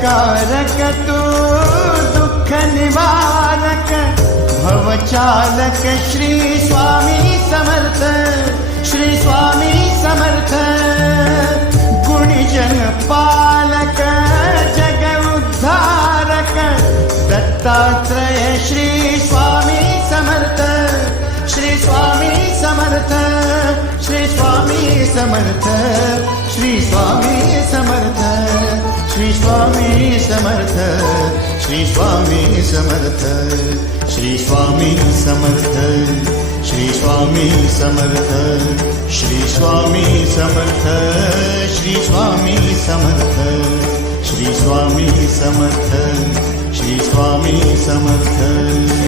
उपकारक तू दुःख निवारक भवचालक श्री स्वामी समर्थ, श्री स्वामी समर्थ. गुणीजन पालक जग उद्धारक दत्तात्रय श्री स्वामी समर्थ, श्री स्वामी समर्थ, श्री स्वामी समर्थ, श्री स्वामी समर्थ, श्री स्वामी समर्थ, श्री स्वामी समर्थ, श्री स्वामी समर्थ, श्री स्वामी समर्थ, श्री स्वामी समर्थ, श्री स्वामी समर्थ, श्री स्वामी समर्थ, श्री स्वामी समर्थ.